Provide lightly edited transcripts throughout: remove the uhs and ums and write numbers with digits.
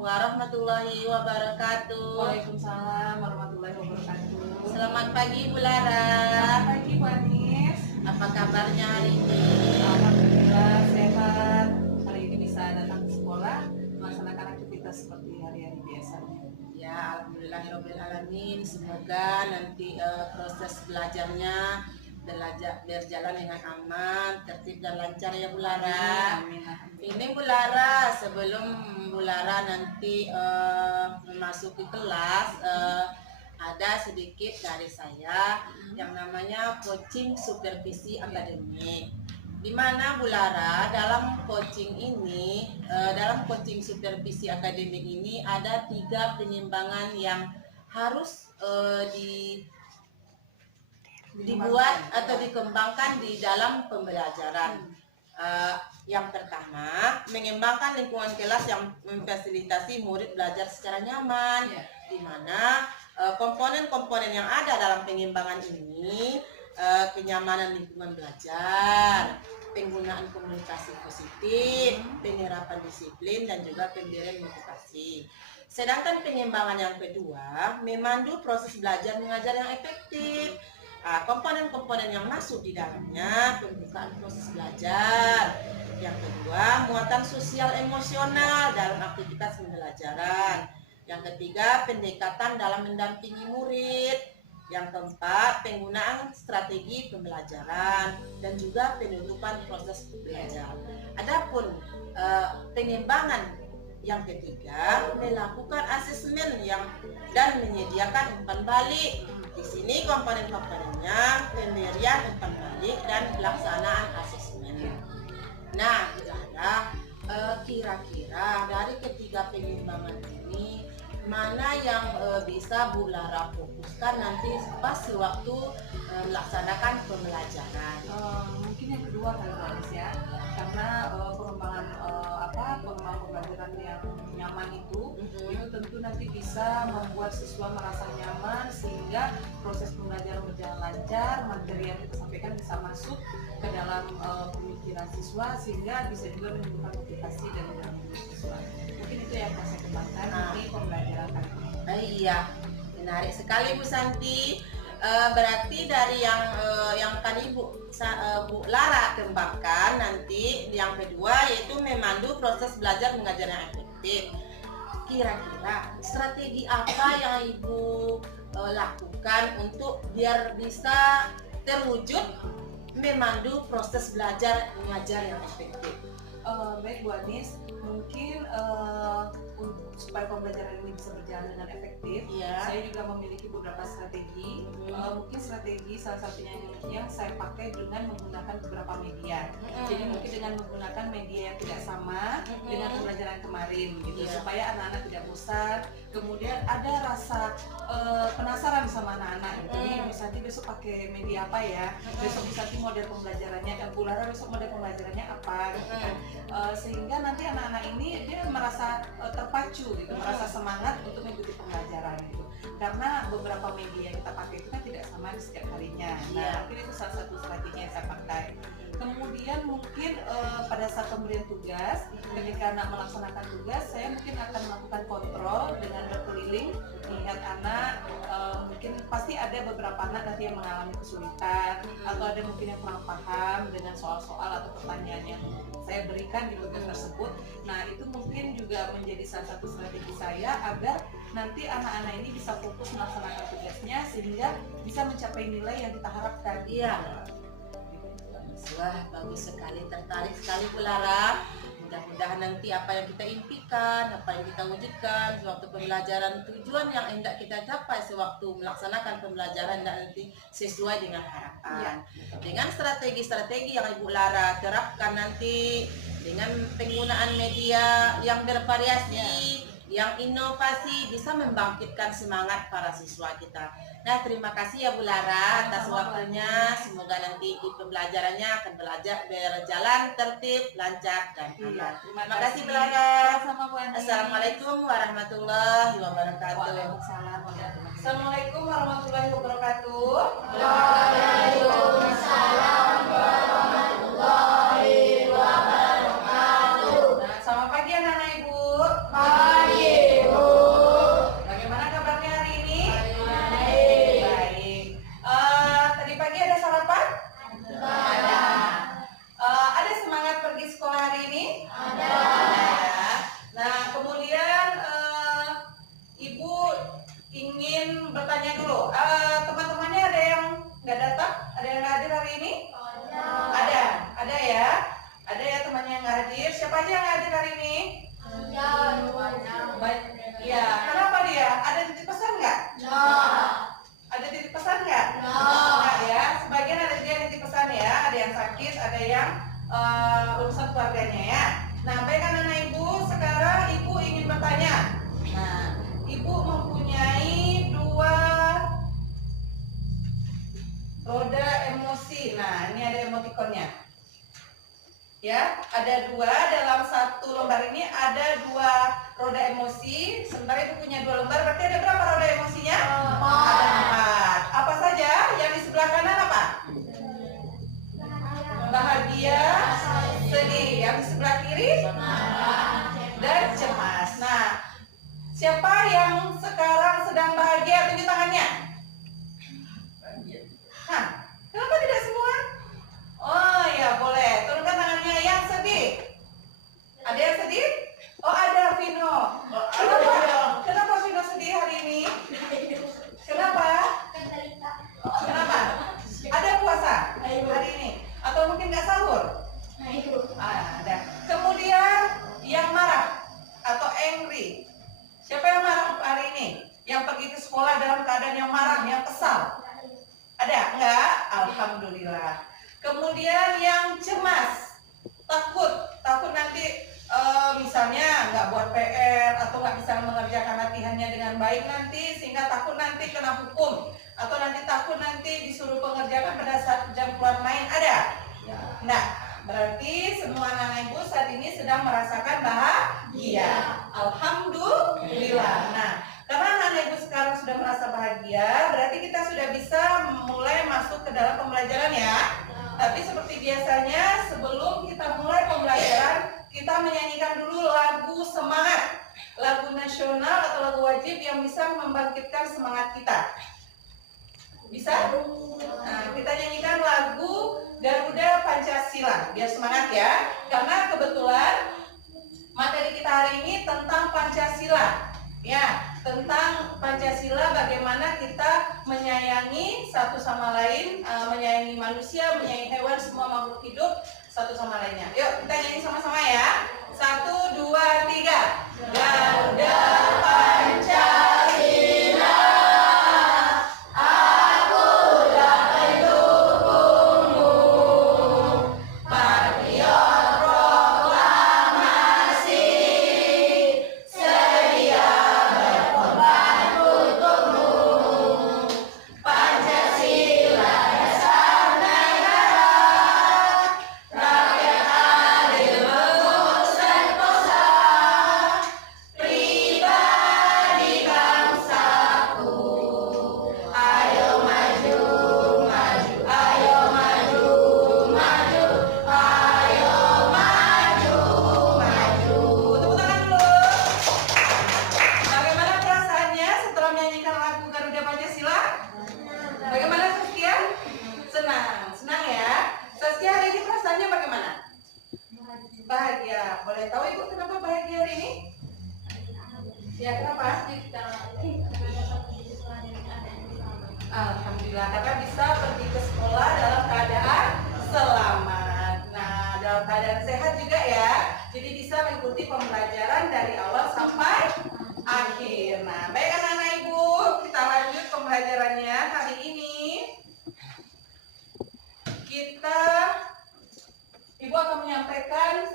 warahmatullahi wabarakatuh. Waalaikumsalam warahmatullahi wabarakatuh. Selamat pagi Bu Lara. Selamat pagi Bu Anis. Apa kabarnya hari ini? Alhamdulillah sehat. Hari ini bisa datang ke sekolah melaksanakan aktivitas seperti hari-hari biasanya. Ya, alhamdulillahirobbilalamin. Semoga nanti proses belajarnya berjalan dengan aman, tertib dan lancar ya Bu Lara. Amin. Ini Bu Lara, sebelum Bu Lara nanti memasuki kelas, ada sedikit dari saya yang namanya coaching supervisi akademik. Di mana Bu Lara dalam coaching ini, dalam coaching supervisi akademik ini ada 3 penyimbangan yang harus dibuat atau dikembangkan di dalam pembelajaran. Yang pertama, mengembangkan lingkungan kelas yang memfasilitasi murid belajar secara nyaman, di mana komponen-komponen yang ada dalam pengimbangan ini, kenyamanan lingkungan belajar, penggunaan komunikasi positif, penerapan disiplin, dan juga pemberian motivasi. Sedangkan pengimbangan yang kedua, memandu proses belajar mengajar yang efektif. Komponen-komponen yang masuk di dalamnya, pembukaan proses belajar. Yang kedua, muatan sosial emosional dalam aktivitas pembelajaran. Yang ketiga, pendekatan dalam mendampingi murid. Yang keempat, penggunaan strategi pembelajaran dan juga penutupan proses belajar. Adapun pengembangan yang ketiga, melakukan asesmen dan menyediakan umpan balik. Di sini komponen-komponennya pemberian umpan balik dan pelaksanaan asesmen. Nah, kira-kira dari ketiga penyimbangan ini mana yang bisa Bu Lara fokuskan nanti pas sewaktu melaksanakan pembelajaran? Mungkin yang kedua kali Bu Anis ya, karena pengembangan pembelajaran yang nyaman itu tentu nanti bisa membuat siswa merasa nyaman sehingga proses pembelajaran berjalan lancar, materi yang kita sampaikan bisa masuk ke dalam pemikiran siswa sehingga bisa juga menimbulkan motivasi dari dalam siswa. Mungkin itu yang akan saya kembangkan di pembelajaran kali ini. Iya, menarik sekali Bu Santi. Berarti dari yang tadi Bu Lara kembangkan, nanti yang kedua yaitu memandu proses belajar mengajar yang efektif. Kira-kira strategi apa yang Ibu lakukan untuk biar bisa terwujud memandu proses belajar mengajar yang efektif? Baik Bu Anis, mungkin supaya pembelajaran ini bisa berjalan dengan efektif, saya juga memiliki beberapa strategi. Mungkin strategi salah satunya yang saya pakai dengan menggunakan beberapa media. Jadi mungkin dengan menggunakan media yang tidak sama dengan pembelajaran kemarin, gitu, supaya anak-anak tidak bosan. Kemudian ada rasa penasaran sama anak-anak. Jadi misalnya besok pakai media apa ya? Besok misalnya model pembelajarannya, dan Bu Lara besok model pembelajarannya apa? Gitu kan. Sehingga nanti anak-anak ini dia merasa terpacu gitu, merasa semangat untuk mengikuti pembelajaran itu. Karena beberapa media yang kita pakai itu kan tidak sama di setiap harinya. Nah, mungkin itu salah satu strategi yang saya pakai. Kemudian mungkin pada saat pemberian tugas, ketika anak melaksanakan tugas, saya mungkin akan melakukan kontrol dengan berkeliling, melihat anak. Mungkin pasti ada beberapa anak nanti yang mengalami kesulitan, atau ada mungkin yang kurang paham dengan soal-soal atau pertanyaan yang saya berikan di tugas tersebut. Nah, itu mungkin juga menjadi salah satu strategi saya agar nanti anak-anak ini bisa fokus melaksanakan tugasnya sehingga bisa mencapai nilai yang kita harapkan. Iya. Wah, bagus sekali, tertarik sekali Bu Lara. Mudah-mudahan nanti apa yang kita impikan, apa yang kita wujudkan sewaktu pembelajaran, tujuan yang hendak kita capai sewaktu melaksanakan pembelajaran dan nanti sesuai dengan harapan. Dengan strategi-strategi yang Ibu Lara terapkan nanti, dengan penggunaan media yang bervariasi, yang inovasi, bisa membangkitkan semangat para siswa kita. Nah, terima kasih ya Bu Lara atas waktunya. Semoga nanti pembelajarannya akan berjalan tertib, lancar, dan aman. Terima kasih Bu Lara. Assalamualaikum warahmatullahi wabarakatuh. Assalamualaikum warahmatullahi wabarakatuh. Waalaikumsalam warahmatullahi wabarakatuh. Selamat pagi anak-anak Ibu. Pagi. tanya dulu. Teman-temannya ada yang nggak datang? Ada yang nggak hadir hari ini? Ada ya. Ada ya temannya yang nggak hadir. Siapa aja yang nggak hadir hari ini? Ya, kenapa dia? Ada titip pesan nggak? Ada titip pesan nggak? Nah ya, sebagian ada juga yang titip pesan ya. Ada yang sakit, ada yang urusan keluarganya ya. Nah, baik anak-anak ibu, sekarang ibu ingin bertanya. Nah, ibu mempunyai 2 roda emosi. Nah, ini ada emotikonnya. Ya, ada 2 dalam 1 lembar ini ada 2 roda emosi. Sementara ibu punya 2 lembar, berarti ada berapa roda emosinya? Ada 4. Apa saja? Yang di sebelah kanan apa? Bahagia, sedih. Yang di sebelah kiri? Dan cemas. Nah, siapa yang sekarang sedang bahagia? Tunjuk tangannya. Hah, kenapa tidak semua? Oh ya, boleh. Turunkan tangannya yang sedih. Ada yang sedih? Oh, ada Vino. Kenapa Vino sedih hari ini? Kenapa? Kenapa? Ada puasa hari ini? Atau mungkin nggak sahur? Ada. Kemudian yang marah atau angry. Siapa yang marah hari ini? Yang pergi ke sekolah dalam keadaan yang marah, yang kesal. Ada? Enggak? Alhamdulillah. Kemudian yang cemas, takut nanti misalnya nggak buat PR atau nggak bisa mengerjakan latihannya dengan baik nanti, sehingga takut nanti kena hukum atau nanti takut nanti disuruh pengerjaan pada saat jam keluar main. Ada? Nah, berarti semua anak ibu saat ini sedang merasakan bahagia. Alhamdulillah. Nah, karena anak ibu sekarang sudah merasa bahagia, berarti kita sudah bisa mulai masuk ke dalam pembelajaran ya. Tapi seperti biasanya sebelum kita mulai pembelajaran, kita menyanyikan dulu lagu semangat, lagu nasional atau lagu wajib yang bisa membangkitkan semangat kita. Bisa? Nah, kita nyanyikan lagu Garuda Pancasila biar semangat ya. Karena kebetulan materi kita hari ini tentang Pancasila. Ya, tentang Pancasila, bagaimana kita menyayangi satu sama lain, menyayangi manusia, menyayangi hewan, semua makhluk hidup satu sama lainnya. Yuk kita nyanyi sama-sama ya. 1, 2, 3. Garuda Pancasila, aku dapat dukungmu. Patriot proklamasi, sedia berkorban untukmu. Pancasila dasar negara, rakyat adil mengutuk sentosa, pribadi bangsaku. Ayo maju, maju, ayo maju, maju, ayo maju, maju. Tepuk tangan dulu. Bagaimana perasaannya setelah menyanyikan lagu Garuda Pancasila? Bagaimana Saskia? Senang ya. Saskia hari ini perasaannya bagaimana? Bahagia. Boleh tahu ibu kenapa bahagia hari ini? Ya kenapa? Alhamdulillah, karena bisa pergi ke sekolah dalam keadaan selamat. Nah, dalam keadaan sehat juga ya. Jadi bisa mengikuti pembelajaran dari awal sampai akhir. Nah, baik anak-anak ibu, kita lanjut pembelajarannya hari ini. Ibu akan menyampaikan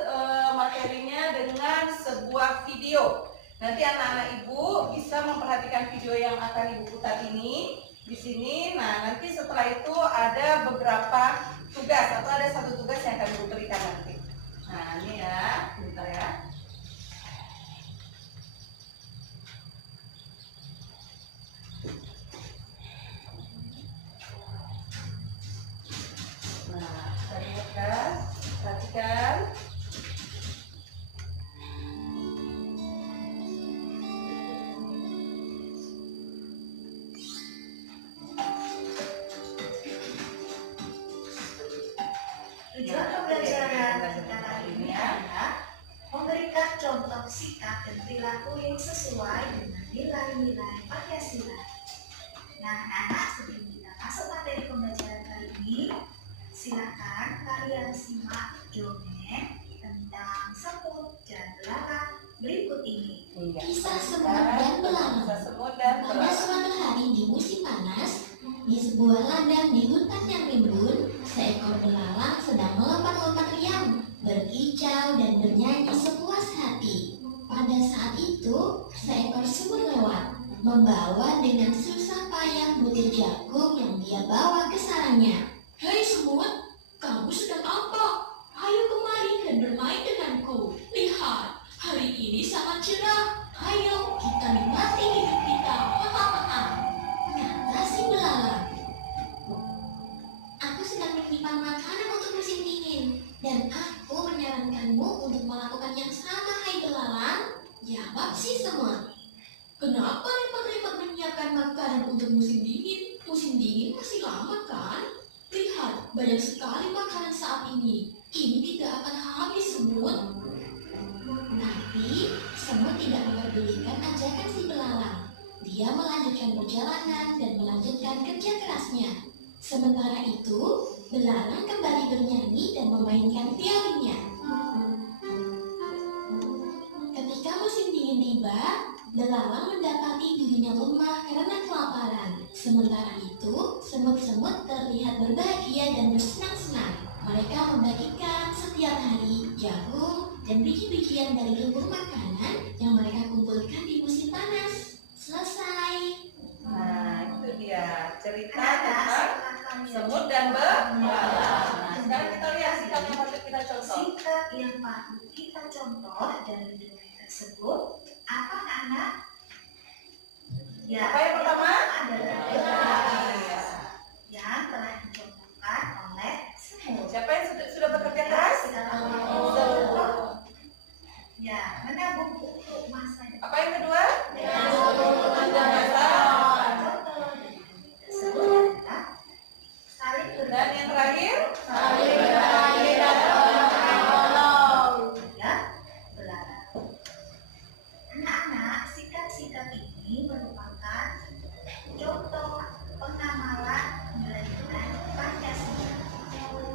materinya dengan sebuah video. Nanti anak-anak ibu bisa memperhatikan video yang akan ibu putar ini di sini. Nah, nanti setelah itu ada beberapa tugas atau ada satu tugas yang akan ibu berikan nanti. Nah, ini ya, bentar ya. Nah, kita lihat kan, perhatikan. Tujuan pembelajaran kali ini adalah memberikan contoh sikap dan perilaku yang sesuai dengan nilai-nilai Pancasila. Nah, anak-anak, sebelum kita masuk materi pembelajaran kali ini, silakan kalian simak dongeng tentang semut dan belalang berikut ini. Kisah semut dan belalang. Pada suatu hari di musim panas, di sebuah ladang di hutan yang rimbun, seekor belalang sedang melompat-lompat riang, berkicau dan bernyanyi sepuas hati. Pada saat itu, seekor semut lewat, membawa dengan susah payah butir jagung yang dia bawa ke sarangnya. Hei semut, kamu sedang apa? Ayo kemari dan bermain denganku. Lihat, hari ini sangat cerah. Ayo kita nikmati hidup kita. Hahaha, kata si belalang. Aku sedang menyimpan makanan untuk musim dingin, dan aku menyarankanmu untuk melakukan yang sama, hai belalang. Jawab si semut. Kenapa repot-repot menyiapkan makanan untuk musim dingin? Musim dingin masih lama kan? Lihat, banyak sekali makanan saat ini. Ini tidak akan habis, semut. Tapi semut tidak memperdulikan ajakan si belalang. Dia melanjutkan perjalanan dan melanjutkan kerja kerasnya. Sementara itu, belalang kembali bernyanyi dan memainkan teorinya. Ketika musim dingin tiba, belalang mendapati dirinya lemah karena kelaparan. Sementara itu, semut-semut terlihat berbahagia dan bersenang-senang. Mereka membagikan setiap hari jagung dan biji-bijian dari lumbung makanan yang mereka kumpulkan di musim panas. Selesai. Nah, itu dia cerita Anak-anak, tentang silakan kalian semut dan belalang. Nah, sekarang kita lihat sikap yang patut kita contoh. sikap yang patut kita contoh dari dongeng tersebut apa, anak? Ya, Apa yang pertama? adalah Iya. yang telah dicontohkan oleh semut. Siapa yang sudah bekerja keras? Semut. Ya, menabung untuk masa depan. Apa yang kedua? Contoh dari dongeng tersebut adalah saling Dan berbagi yang terakhir? ya, belalang. Anak-anak, sikap-sikap ini merupakan contoh pengamalan nilai-nilai Pancasila.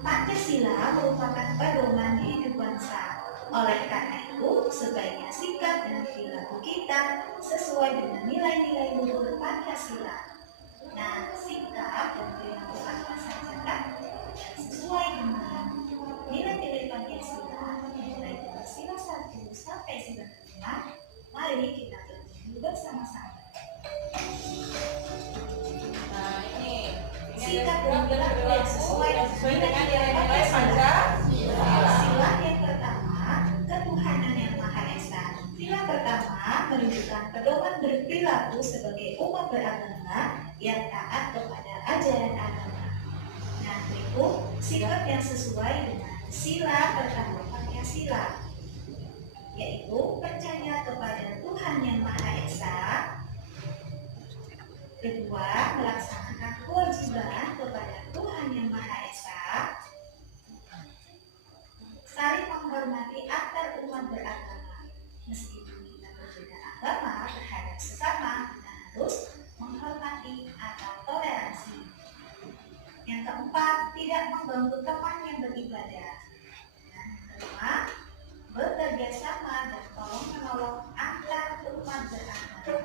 Pancasila merupakan pedoman kehidupan bangsa. Oleh karena itu, sebaiknya sikap dan perilaku kita sesuai dengan nilai-nilai luhur Pancasila. Nah, sikap dan perilaku apa saja kan sesuai dengan nilai-nilai Pancasila, mulai dari sila 1 sampai sila 5. Mari kita belajar bersama-sama. Nah, ini Sikap dan perilaku yang sesuai dengan nilai-nilai Pancasila. Sila yang pertama, ketuhanan yang Maha Esa. Sila pertama menunjukkan pedoman berperilaku sebagai umat beragama yang taat kepada ajaran agama. Nah, berikut sikap yang sesuai dengan sila pertama Pancasila, yaitu percaya kepada Tuhan yang Maha Esa. Kedua, melaksanakan kewajiban kepada Tuhan yang Maha Esa. Saling menghormati antar umat beragama. Meskipun kita berbeda agama terhadap sesama, kita harus menghormati atau toleransi. Yang keempat, tidak mengganggu teman yang beribadah. Dan yang kelima, bekerja sama dan tolong menolong antar umat beragama.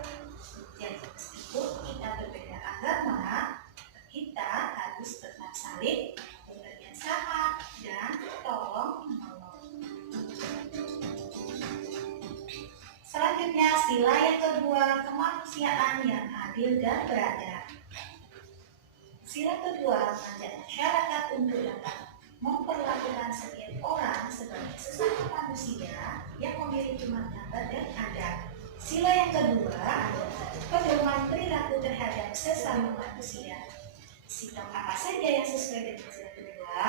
Jadi meskipun kita berbeda agama, kita harus tetap saling bekerja sama dan tolong menolong. Selanjutnya, sila yang kedua, kemanusiaan yang adil dan beradab. Sila kedua, mengajak masyarakat untuk dapat memperlakukan setiap orang sebagai sesama manusia yang memiliki martabat dan adab. Sila yang kedua adalah pedoman perilaku terhadap sesama manusia. Sikap apa saja yang sesuai dengan sila kedua?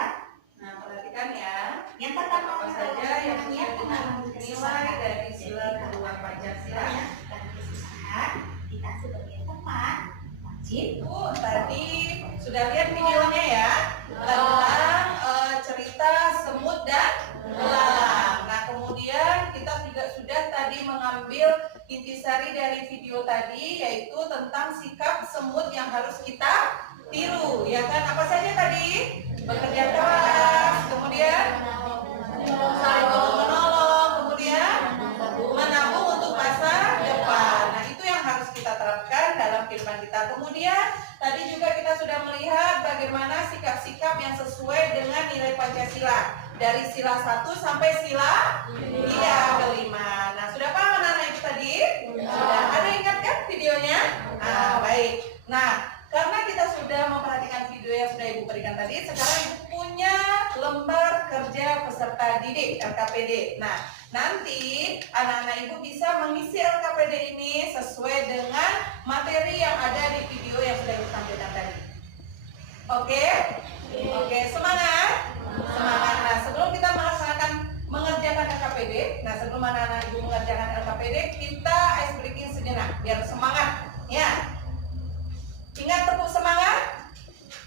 Nah, perhatikan ya. Yang pertama, Apa saja yang sesuai dengan nilai dari sila kedua Pancasila. dan kesusahan kita sebagai teman wajib. Tadi sudah lihat videonya ya tentang cerita semut dan belalang. Nah, kemudian kita juga sudah tadi mengambil intisari dari video tadi yaitu tentang sikap semut yang harus kita tiru, ya kan? Apa saja tadi? Bekerja keras, kemudian saling tolong-menolong, kemudian menabung untuk masa depan. Nah, itu yang harus kita terapkan dalam kehidupan kita. Kemudian tadi juga kita sudah melihat bagaimana sikap-sikap yang sesuai dengan nilai Pancasila dari sila 1 sampai sila 5. Nah, sudah paham anak-anak itu tadi? Sudah. Ada ingat kan videonya? Baik. Nah, karena kita sudah memperhatikan video yang sudah Ibu berikan tadi, sekarang Ibu punya lembar kerja peserta didik LKPD. Nah, nanti anak-anak Ibu bisa mengisi LKPD ini sesuai dengan materi yang ada di video yang sudah Ibu tampilkan tadi. Oke? Oke, semangat? Semangat. Nah, sebelum kita mengerjakan LKPD, nah sebelum anak-anak Ibu mengerjakan LKPD, kita ice breaking sejenak biar semangat. Ya. Ingat tepuk semangat?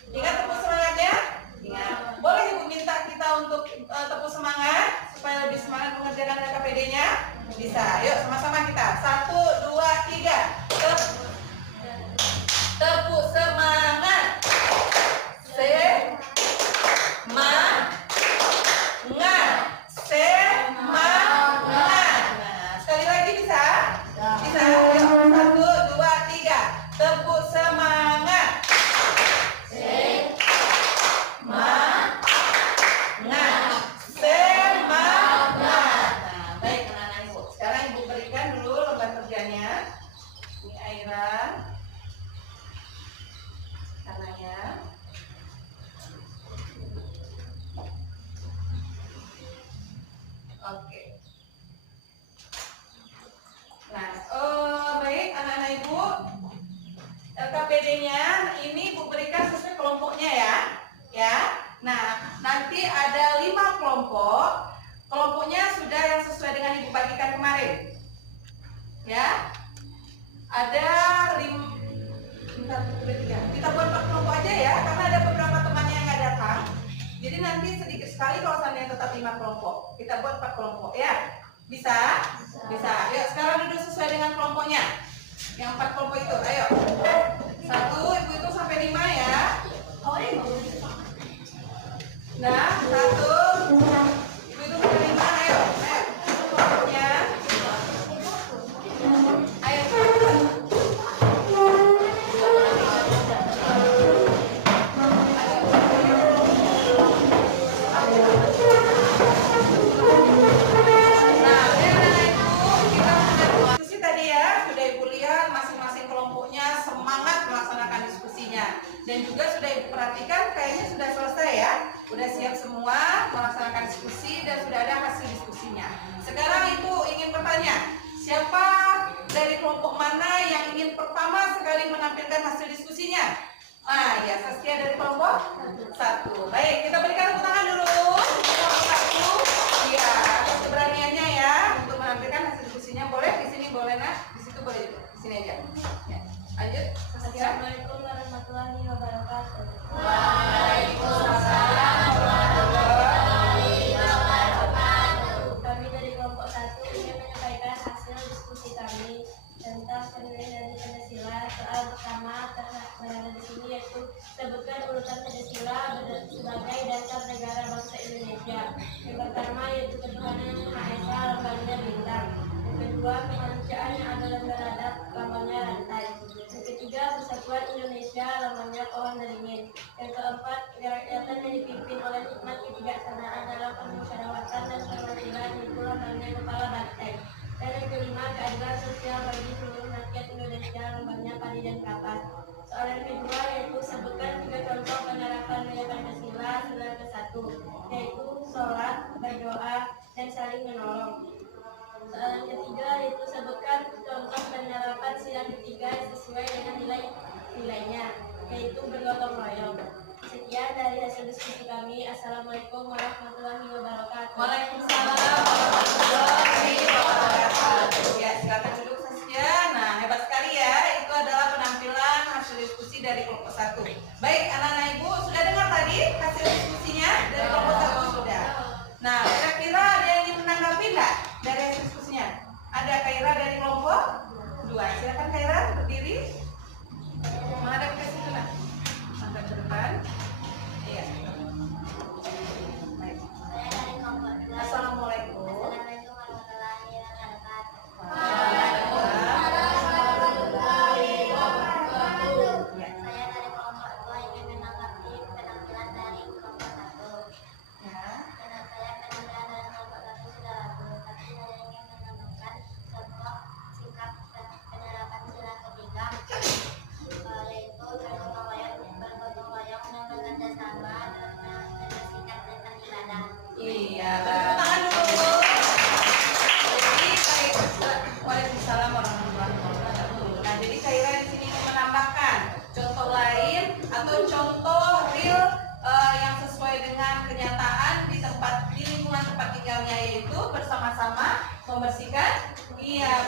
Ingat tepuk semangatnya? Ingat. Boleh Ibu minta kita untuk tepuk semangat supaya lebih semangat mengerjakan LKPD-nya? Bisa. Yuk sama-sama kita. 1, 2, 3. Tepuk semangat. Semangat. Nah, sekali lagi bisa? Bisa. Yuk, 1, 2, 3. Tepuk semangat. Semangat. Nah, baik anak-anak Ibu. Sekarang Ibu berikan dulu lembar kerjanya. Ini Aira. Kananya. Oke. Nah, baik anak-anak Ibu. LKPD-nya ini Ibu berikan sesuai kelompoknya ya. Ya. Nah, nanti ada 5 kelompok. Kelompoknya sudah yang sesuai dengan Ibu bagikan kemarin. Ya. Ada 5. Kita buat 4 kelompok aja ya, karena ada beberapa temannya yang nggak datang. Jadi nanti sedikit sekali kalau seandainya tetap 5 kelompok. Kita buat 4 kelompok ya. Bisa? Bisa. Yuk sekarang duduk sesuai dengan kelompoknya. Yang 4 kelompok itu, ayo. 1, Ibu itu sampai 5 ya. Nah, 1, Ibu itu sampai 5, ayo. Ayo, kelompoknya. Ayo, cepat. Dan juga sudah Ibu perhatikan kayaknya sudah selesai ya. Sudah siap semua melaksanakan diskusi dan sudah ada hasil diskusinya. Sekarang Ibu ingin bertanya, siapa dari kelompok mana yang ingin pertama sekali menampilkan hasil diskusinya? Ya, Saskia dari kelompok 1. Baik, kita berikan tepuk tangan dulu. Kelompok 1. Ya, atas keberaniannya ya untuk menampilkan hasil diskusinya. Boleh di sini boleh Nak, di situ boleh juga. Di sini aja. Ya. Lanjut, Saskia. Assalamualaikum warahmatullahi wabarakatuh. Waalaikumsalam warahmatullahi wabarakatuh. Kami dari kelompok 1 ingin menyampaikan hasil diskusi kami tentang penilaian dari Pancasila. Soal pertama berada di sini yaitu sebutkan urutan Pancasila sebagai dasar negara bangsa Indonesia. Yang pertama yaitu ketuhanan yang Maha Esa, lambangnya bintang. Yang kedua kemanusiaan yang adalah beradab, lambangnya rantai. Yang ketiga persatuan Indonesia, lambangnya pohon beringin. Yang keempat kerakyatan yang dipimpin oleh hikmat kebijaksanaan dalam permusyawaratan dan perwakilan, yaitu lambangnya kepala banteng. Dan yang kelima keadilan sosial bagi seluruh rakyat Indonesia, lambangnya padi dan kapas. Soal yang kedua yaitu sebutkan 3 contoh penerapan nilai Pancasila sila ke-1, yaitu sholat, berdoa, dan saling menolong. Soal yang ketiga yaitu sebutkan contoh penerapan sila ketiga sesuai dengan nilainya, yaitu bergotong royong. Sekian dari hasil diskusi kami. Assalamualaikum warahmatullahi wabarakatuh. Waalaikumsalam warahmatullahi wabarakatuh. Ya, silakan duduk Saskia. Nah, hebat sekali ya. Itu adalah penampilan hasil diskusi dari kelompok 1. Baik, anak-anak Ibu sudah dengar tadi hasil diskusinya dari kelompok 1 sudah. Nah, kira-kira ada yang ingin menanggapi nggak dari hasil diskusinya? Ada Kaira dari kelompok tempat tinggalnya, yaitu bersama-sama membersihkan,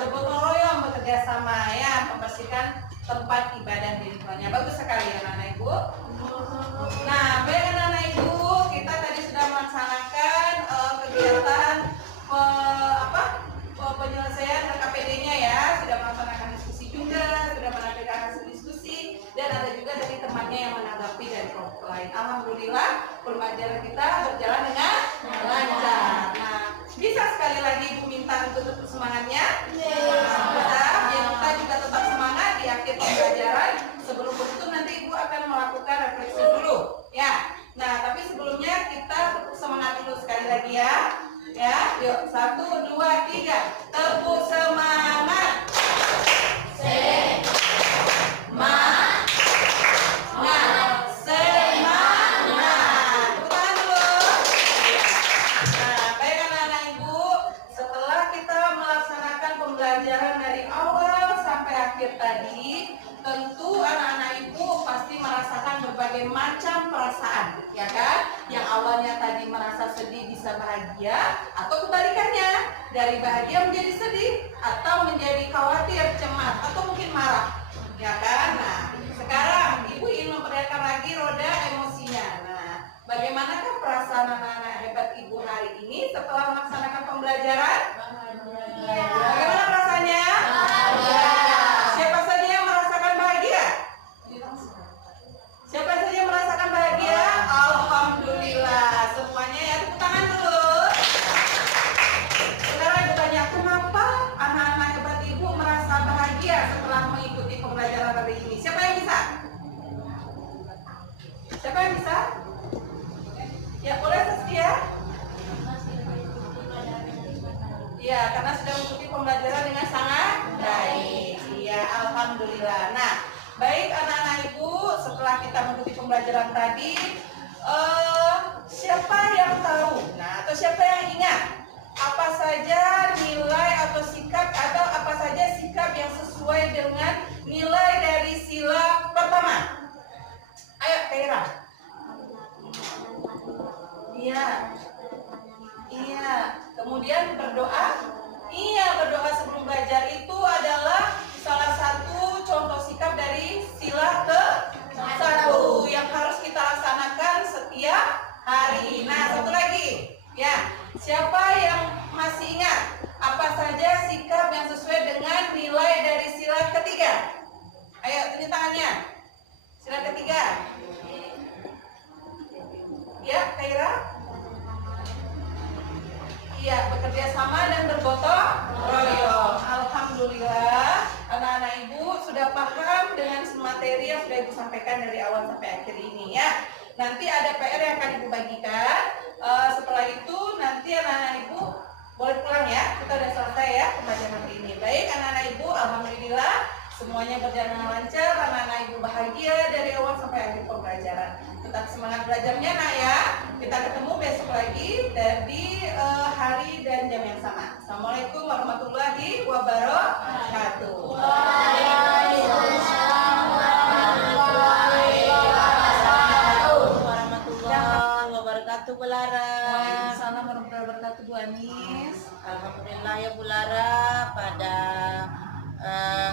bergotong royong, bekerja sama ya, membersihkan tempat ibadah di lingkungannya. Bagus sekali anak-anak ibu. Nah, baik anak-anak ibu, kita tadi sudah melaksanakan kegiatan penyelesaian KPD-nya ya, sudah melaksanakan diskusi juga, sudah menampilkan hasil diskusi, dan ada juga dari temannya yang menanggapi dari kelompok lain. Alhamdulillah, pembelajaran kita berjalan dengan lancar. Nah, bisa sekali lagi ibu minta untuk tetap semangatnya. Biar kita juga tetap semangat di akhir pembelajaran. Sebelum itu nanti ibu akan melakukan refleksi dulu, ya. Nah, tapi sebelumnya kita tetap semangat dulu sekali lagi ya. Ya, yuk 1, 2, 3, tepuk semangat. Semangat. Tepuk tangan dulu. Nah, baik anak-anak ibu, setelah kita melaksanakan pembelajaran dari awal sampai akhir tadi, tentu anak-anak ibu pasti merasakan berbagai macam perasaan, ya kan? Yang awalnya tadi merasa sedih bisa bahagia, atau kebalikannya, dari bahagia menjadi sedih, atau menjadi khawatir, cemas, atau mungkin marah, ya kan? Nah, sekarang ibu ingin memperlihatkan lagi roda emosinya. Nah, bagaimanakah perasaan anak-anak hebat ibu hari ini setelah melaksanakan pembelajaran? Bagaimana rasanya? Siapa saja yang merasakan bahagia? Siapa saja yang merasakan bahagia? Alhamdulillah, semuanya ya, tepuk tangan dulu. Sekarang ibu tanya, kenapa anak-anak hebat ibu merasa bahagia setelah mengikuti pembelajaran hari ini? Siapa yang bisa? Siapa yang bisa? Ya, boleh Saskia? Ya, karena sudah mengikuti pembelajaran dengan sangat baik. Iya, alhamdulillah. Nah, baik anak-anak ibu, setelah kita mengikuti pembelajaran tadi, siapa yang tahu? Nah, atau siapa yang ingat apa saja nilai atau sikap, atau apa saja sikap yang sesuai dengan nilai dari sila pertama? Ayo, Kaira. Iya. Iya. Kemudian berdoa. Iya, berdoa sebelum belajar itu adalah salah satu contoh sikap dari sila ke-1 yang harus kita laksanakan setiap hari. Nah, satu lagi. Ya, siapa yang masih ingat apa saja sikap yang sesuai dengan nilai dari sila ketiga? Ayo, tunjuk tangannya. Sila ketiga. Ya, Kaira? Iya, bekerja sama dan bergotong royong. Alhamdulillah, anak-anak ibu sudah paham dengan materi yang sudah ibu sampaikan dari awal sampai akhir ini ya. Nanti ada PR yang akan ibu bagikan. Setelah itu nanti anak-anak ibu boleh pulang ya. Kita sudah selesai ya pembelajaran hari ini. Baik anak-anak ibu, alhamdulillah semuanya berjalan dengan lancar. Anak-anak ibu bahagia dari awal sampai akhir pembelajaran. Tetap semangat belajarnya nak ya. Kita ketemu besok lagi di hari dan jam yang sama. Assalamualaikum warahmatullahi wabarakatuh. Waalaikumsalam warahmatullahi wabarakatuh, Bu Lara. Waalaikumsalam warahmatullahi wabarakatuh, Bu Anis. Alhamdulillah ya Bu Lara, pada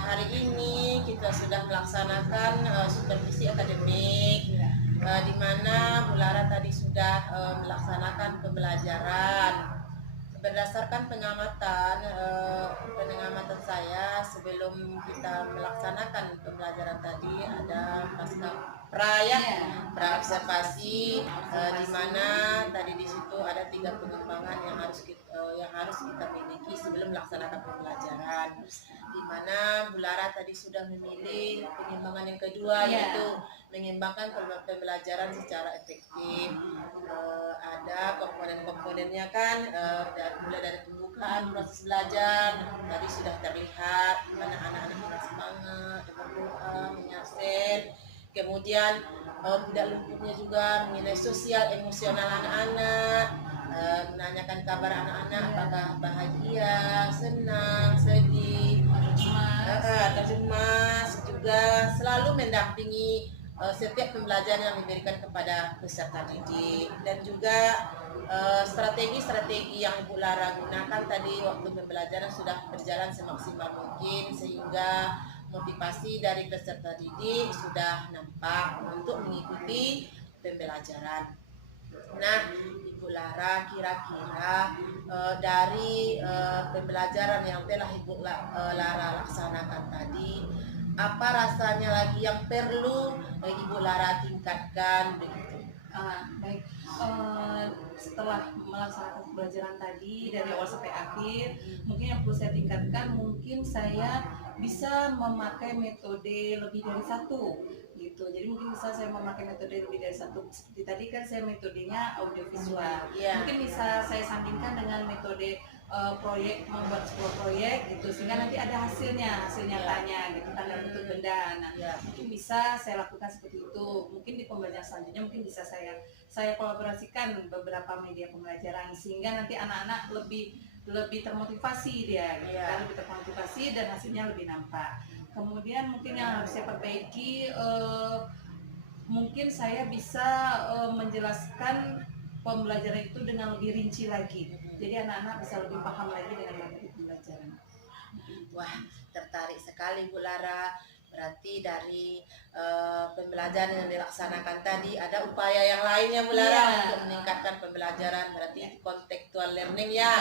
hari ini kita sudah melaksanakan supervisi akademik, di mana Bu Lara tadi sudah melaksanakan pembelajaran. Berdasarkan pengamatan saya sebelum kita melaksanakan pembelajaran tadi, ada pasca pra-observasi, di mana tadi di situ ada 3 pengembangan yang harus kita miliki sebelum melaksanakan pembelajaran, di mana Bu Lara tadi sudah memilih pengembangan yang kedua, yaitu mengembangkan pembelajaran secara efektif. Ada komponen-komponennya kan, mulai dari pembukaan proses belajar tadi sudah terlihat mana anak-anak dengan semangat, berdoa, menyasen. Kemudian tidak luputnya juga menilai sosial emosional anak-anak, menanyakan kabar anak-anak apakah bahagia, senang, sedih, tercemas, juga selalu mendampingi setiap pembelajaran yang diberikan kepada peserta didik, dan juga strategi-strategi yang Ibu Lara gunakan tadi waktu pembelajaran sudah berjalan semaksimal mungkin, sehingga motivasi dari peserta didik sudah nampak untuk mengikuti pembelajaran. Nah, Ibu Lara, kira-kira dari pembelajaran yang telah Ibu Lara laksanakan tadi, apa rasanya lagi yang perlu Ibu Lara tingkatkan begitu? Baik, setelah melaksanakan pembelajaran tadi dari awal sampai akhir, mungkin yang perlu saya tingkatkan, mungkin saya bisa memakai metode lebih dari satu gitu. Jadi mungkin bisa saya memakai metode lebih dari satu. Seperti tadi kan saya metodenya audiovisual. Mungkin bisa saya sandingkan dengan metode proyek, membuat sebuah proyek gitu, sehingga nanti ada hasil nyatanya gitu kan, dalam bentuk benda. Nah, mungkin bisa saya lakukan seperti itu. Mungkin di pembelajaran selanjutnya mungkin bisa saya kolaborasikan beberapa media pembelajaran, sehingga nanti anak-anak lebih termotivasi dia gitu kan, lebih termotivasi dan hasilnya lebih nampak. Kemudian mungkin yang harus saya perbaiki, mungkin saya bisa menjelaskan pembelajaran itu dengan lebih rinci lagi. Jadi anak-anak bisa lebih paham lagi dengan materi pembelajaran. Wah, tertarik sekali Bu Lara. Berarti dari pembelajaran yang dilaksanakan tadi ada upaya yang lainnya Bu Lara untuk meningkatkan pembelajaran. Berarti contextual learning ya,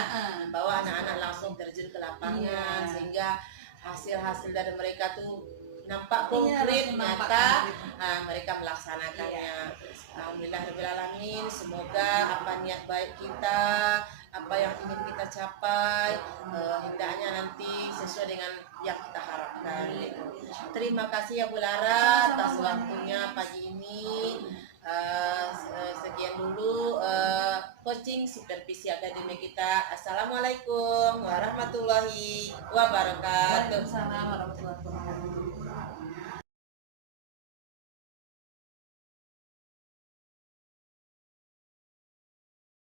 bahwa anak-anak langsung terjun ke lapangan sehingga hasil-hasil dari mereka tuh nampak konkret, nyata, mereka melaksanakannya. Alhamdulillahirrahmanirrahim. Semoga apa niat baik kita, apa yang ingin kita capai, hendaknya nanti sesuai dengan yang kita harapkan. Terima kasih ya Bu Lara atas waktunya pagi ini. Sekian dulu coaching supervisi akademik kita. Assalamualaikum warahmatullahi wabarakatuh. Waalaikumsalam warahmatullahi wabarakatuh.